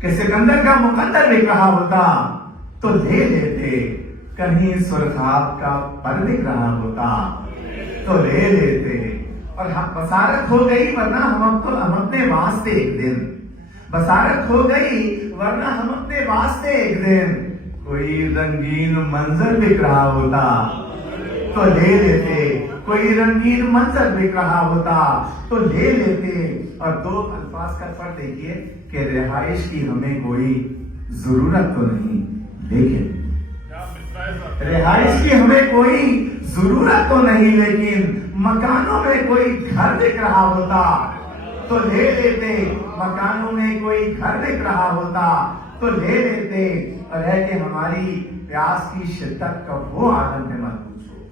کہ سکندر کا مقدر بک رہا ہوتا تو لے لیتے، کہیں سرخاب کا پر بک رہا ہوتا تو لے لیتے، اور بصارت ہو گئی ورنہ ہم اپنے واسطے ایک دن، بصارت ہو گئی ورنہ ہم اپنے واسطے ایک دن کوئی رنگین منظر بک رہا ہوتا تو لے لیتے، کوئی رنگین منظر بک رہا ہوتا تو لے لیتے۔ اور دو الفاظ کا فرق دیکھیے کہ رہائش کی ہمیں کوئی ضرورت تو نہیں، لیکن رہائش کی ہمیں کوئی ضرورت تو نہیں، لیکن مکانوں میں کوئی گھر دکھ رہا ہوتا تو لے لیتے، مکانوں میں کوئی گھر دکھ رہا ہوتا تو لے لیتے۔ اور ہے کہ ہماری پیاس کی شدت کا وہ عالم ہے مت پوچھو،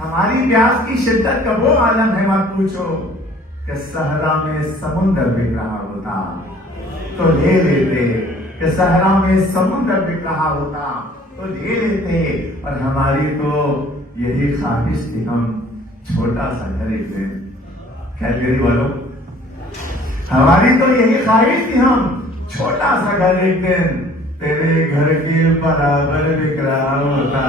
ہماری پیاس کی شدت کا وہ عالم ہے مت پوچھو کہ صحرا میں سمندر بک رہا ہوتا تو لے لیتے، کہ صحرا میں سمندر بک رہا ہوتا تو لے لیتے۔ اور ہماری تو یہی خواہش تھی، ہم چھوٹا سا گھر ایک دن، کیلگری والوں، ہماری تو یہی خواہش تھی، ہم چھوٹا سا گھر ایک دن تیرے گھر کے برابر بک رہا ہوتا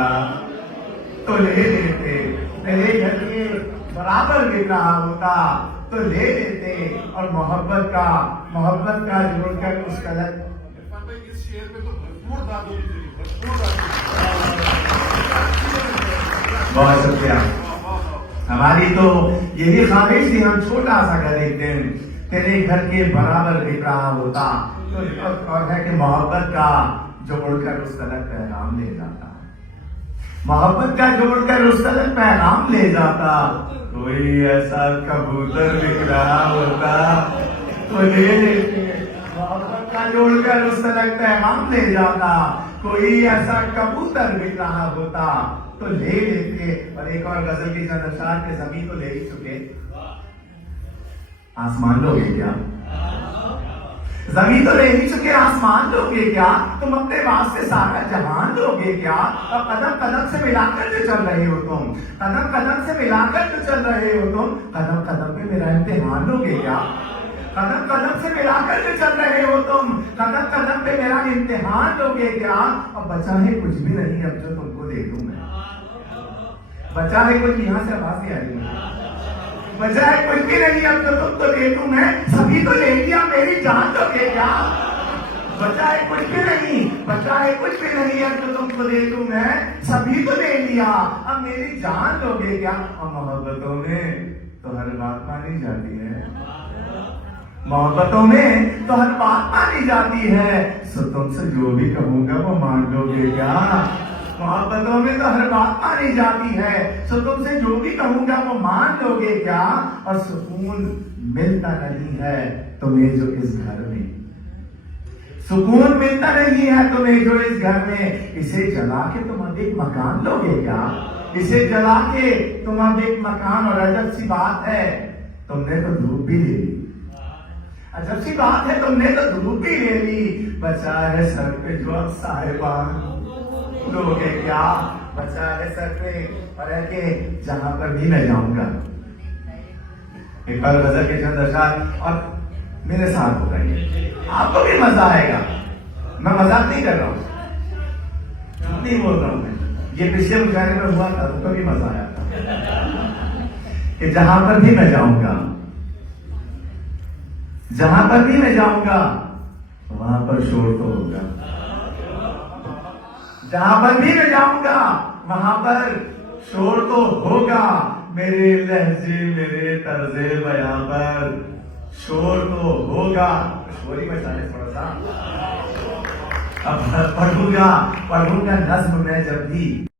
تو لے لیتے، تیرے گھر کے برابر بک رہا ہوتا تو لے لیتے۔ اور محبت کا جوڑ کر اس قدر بہت شکریہ، ہماری تو یہی خواہش تھی، ہم چھوٹا سا گھر ایک دن تیرے گھر کے برابر بک رہا ہوتا۔ اور ہے کہ محبت کا جوڑ کر اس طرح پیغام لے جاتا، محبت کا جوڑ کر اس طرح پیغام لے جاتا، کوئی ایسا کبوتر بک رہا ہوتا تو لے لیتے، محبت کا جوڑ کر اس طرح پیغام لے جاتا، کوئی ایسا کبوتر بک رہا ہوتا تو لے لیتے۔ اور ایک اور غزل کی چند اشعار کے زمین تو لے ہی چکے، آسمان لوگے کیا، زمین تو لے ہی چکے، آسمان لوگے کیا، تم اپنے واسطے سارا جہان لوگے کیا، اور قدم قدم سے ملا کر جو چل رہے ہو تم، قدم قدم سے ملا کر جو چل رہے ہو تم، قدم قدم پہ میرا امتحان لوگے کیا، قدم قدم سے ملا کر جو چل رہے ہو تم، قدم قدم پہ میرا امتحان لوگے کیا۔ اب بچا ہے کچھ بھی نہیں اب جو تم کو دے دوں میں، بچا ہے کچھ، یہاں سے آواز نہیں آ رہی، بچا ہے کچھ بھی نہیں اب جو تم کو دے دوں میں، سبھی تو لے لیا میری جان لوگے کیا، بچا ہے کچھ بھی نہیں، بچا ہے کچھ بھی نہیں اب جو تم کو دے دوں میں، سبھی تو لے لیا اب میری جان لوگے کیا۔ اور محبتوں میں تو ہر بات مانی جاتی ہے، محبتوں میں تو ہر بات مانی جاتی ہے، سو تم سے جو بھی کہوں گا وہ مان لو گے کیا، محبتوں میں تو ہر بات مانی جاتی ہے، سو تم سے جو بھی کہوں گا وہ مان لو گے کیا۔ اور سکون ملتا نہیں ہے تمہیں جو اس گھر میں، سکون ملتا نہیں ہے تمہیں جو اس گھر میں، اسے جلا کے تم اب ایک مکان لو گے کیا، اسے جلا کے تم اب ایک مکان۔ اور عجب سی بات ہے تم نے تو دھوپ بھی لے لی، عجب سی بات ہے تم نے تو دھوپ بھی لے لی، بچا ہے سر پہ جو اب صاحبان لوگے کیا، بچا ہے سر پہ اور ہے کہ جہاں پر بھی میں جاؤں گا۔ ایک بار غزل کے چند اشعار اور میرے ساتھ ہو رہی ہے، آپ کو بھی مزہ آئے گا، میں مذاق نہیں کر رہا ہوں، نہیں بول رہا ہوں میں، یہ پچھلے مشاعرے میں ہوا تھا تو بھی مزہ آیا تھا کہ جہاں پر بھی میں جاؤں گا، جہاں پر بھی میں جاؤں گا وہاں پر شور تو ہوگا، جہاں پر بھی میں جاؤں گا وہاں پر شور تو ہوگا، میرے لہجے میرے طرز بیاں پر شور تو ہوگا۔ شور ہی بچا لے تھوڑا سا، اب پڑھوں گا نظم میں جب بھی